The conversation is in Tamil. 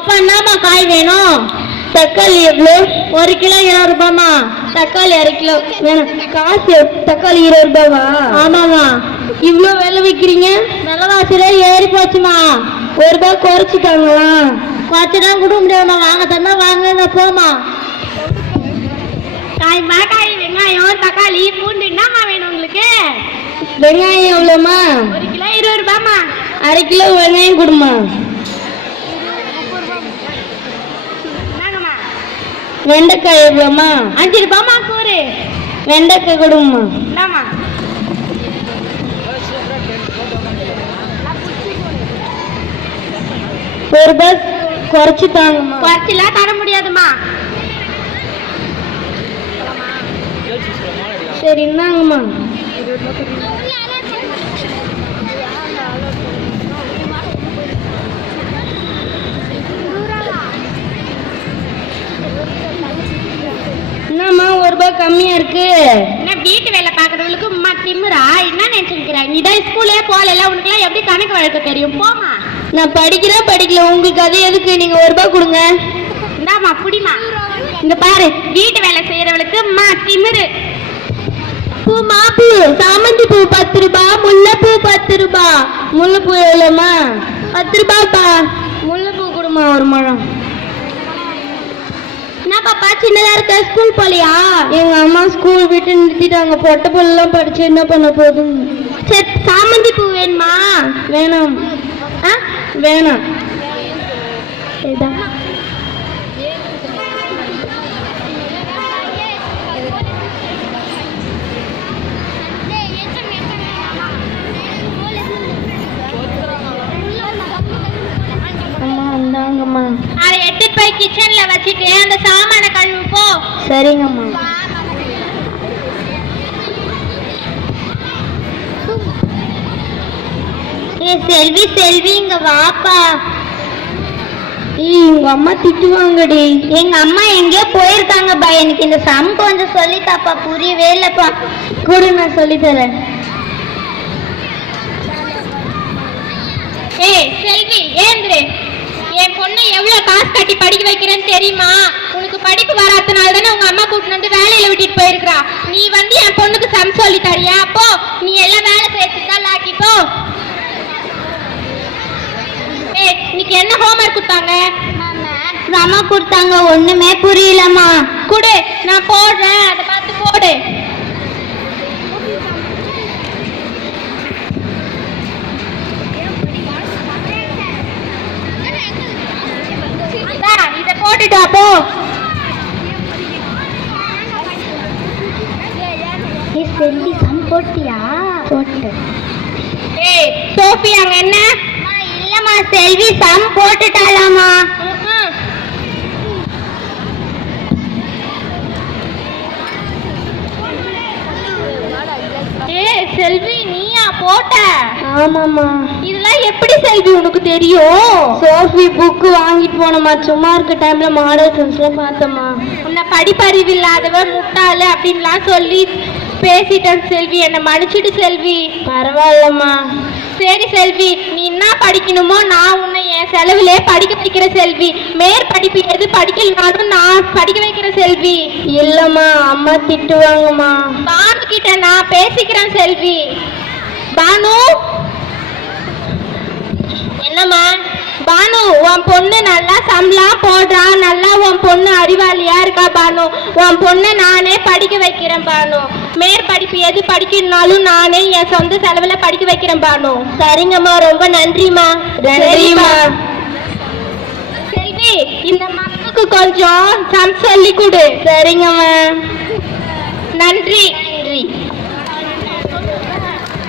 அப்பா என்னம்மா காய் வேணும்? தக்காளி எவ்வளோ? 1 கிலோ 20 ரூபாய்மா. தக்காளி 1/2 கிலோ வேணும். காசு தக்காளி 20 ரூபாவா? ஆமாம்மா. இவ்வளோ விலை விற்கிறீங்க? விலைவாசியில ஏறி போச்சுமா. 1 ரூபாய் குறைச்சிட்டாங்களா? குறைச்சிதான் கொடுக்க முடியாதுமா. வாங்க தந்தா வாங்க போமா. காய் வெங்காயம் தக்காளி பூண்டு என்னம்மா வேணும் உங்களுக்கு? வெங்காயம் எவ்வளோமா? 1 கிலோ 20 ரூபாய்மா. 1/2 கிலோ வெங்காயம் கொடுமா. வெண்டைக்காய் எவ்வளோமா? 5 ரூபாய்மா கூறு. வெண்டைக்காய் கொடுமா. என்னம்மா? ஒரு பஸ் குறைச்சி தாங்கம்மா. குறைச்சிலாம் தர முடியாதுமா. சரி இந்தாங்கம்மா. என்னம்மா 1 ரூபாய் கம்மியா இருக்கு? என்ன வீட்டு வேலை பாக்குறவங்களுக்கு அம்மா திமுறா? என்ன நினைச்சிருக்கிற? நீ தான் ஸ்கூலே போகல, உனக்குலாம் எப்படி கணக்கு வழக்கு தெரியும்? போமா. நான் படிக்கிறேன் படிக்கல, உங்களுக்கு அது எதுக்கு? நீங்க 1 ரூபாய் கொடுங்க. இந்தாமா புடிமா. இந்த பாரு, வீட்டு வேலை செய்யறவளுக்கு அம்மா திமுரு. பூ மாப்பூ சாமந்தி பூ 10 ரூபாய், முல்லைப்பூ 10 ரூபாய். முல்லைப்பூ எவ்வளோமா? 10 ரூபாய்ப்பா. முல்லைப்பூ கொடுமா 1 முழம். என்ன பாப்பா சின்னதா இருக்க, ஸ்கூல் போலியா? எங்க அம்மா ஸ்கூல் விட்டு நிறுத்திட்டாங்க. பொட்டை பொல்லாம் படிச்சு என்ன பண்ண போதும். சரி சாமந்தி பூ வேணுமா? வேணாம். வேணாம். அம்மா இந்தாங்கம்மா. அதை எடுத்து போய் கிச்சன்ல வச்சுட்டு அந்த சாமான கழுவு போ. சரிங்கம்மா. செல்வி செல்வி இங்க வாப்பா. உங்க அம்மா திட்டுவாங்கடி. எங்க அம்மா எங்கேயோ போயிருக்காங்கப்பா. எனக்கு இந்த சம் கொஞ்சம் சொல்லித்தாப்பா, புரியவே இல்லப்பா. கூட நான் சொல்லித்தரேன். ஏய் செல்வி ஏந்திரு. என் பொண்ணை எவ்வளவு காசு கட்டி படிக்க வைக்கிறேன்னு தெரியுமா? உனக்கு படிப்பு வராதனால தானே உங்க அம்மா கூட்டிட்டு வந்து வேலையில விட்டுட்டு போயிருக்கா. நீ வந்து என் பொண்ணுக்கு சம் சொல்லி தரியா? அப்போ நீ எல்லாம் வேலை செய்யறதுதான் லாக்கிப்போ. ஏய் இன்னைக்கு என்ன ஹோம்வொர்க் கொடுத்தாங்க? அம்மா கொடுத்தாங்க, ஒண்ணுமே புரியலம்மா. குடு நான் போடுறேன், அதை பார்த்து போடு. இதை போட்டுட்டா போ. செல்வி சம் போட்டியா? போட்டு. ஏய் சோஃபி அங்க என்ன? இல்லம்மா செல்வி சம் போட்டுட்டாலாமா. ஏய் செல்வி நீயா போட்ட? ஆமாம்மா. இதெல்லாம் எப்படி செல்வி உனக்கு தெரியும்? சோஃபி புக்கு வாங்கிட்டு போனோமா, சும்மா இருக்க டைம்ல மாடல் கிளாஸ்ல பார்த்தோமா. உன்னை படிப்பறிவு இல்லாதவ முட்டாளு அப்படின்லாம் சொல்லி பேசிட்டேன் செல்வி, என்னை மன்னிச்சிடு செல்வி. பரவாயில்லம்மா. சரி செல்வி, நீ என்ன படிக்கணுமோ நான் உன்னை என் செலவுலே படிக்க வைக்கிற செல்வி. மேற்படிப்பு எது படிக்கலனாலும் நான் படிக்க வைக்கிற செல்வி. இல்லம்மா அம்மா திட்டுவாங்கம்மா. பானு கிட்ட நான் பேசிக்கிறேன் செல்வி. பானு என்னம்மா? பானு உன் பொண்ணு நல்லா சம்பளம் போடுறா, நல்லா உன் பொண்ணு அறிவாளியா இருக்கா பானு. உன் பொண்ணை நானே படிக்க வைக்கிறேன் பானு. மேற்படிப்பு எது படிக்கணும்னாலும் நானே என் சொந்த செலவுல படிக்க வைக்கிறேன் பானு. சரிங்கம்மா, ரொம்ப நன்றிம்மா. நன்றிம்மா. செல்வி இந்த மக்களுக்கு கொஞ்சம் சம் சொல்லி கொடு. சரிங்கம்மா. நன்றி.